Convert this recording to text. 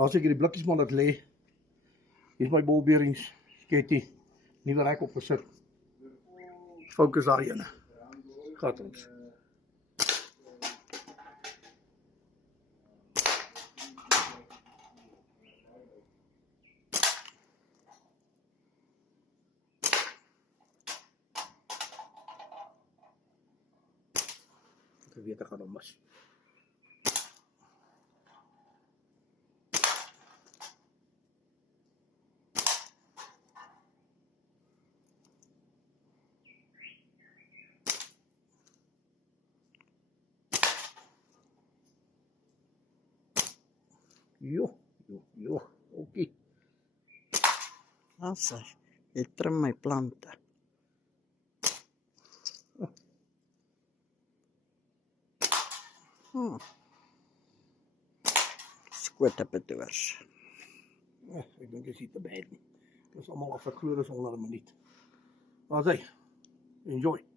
Daar seker die blikkies maar dat lê. Hier is my bolbeerings, sketty, nuwe rek opgesit. Fokus daarheen. Gaat ons. Ek weet ek gaan hom mis. Jo, oké. Asa, jy trim my plante. Skote betoors. Ek dink is nie te bad nie. Dit is allemaal af, ek glo dis onder 'n minuut. Maar sê, enjoy.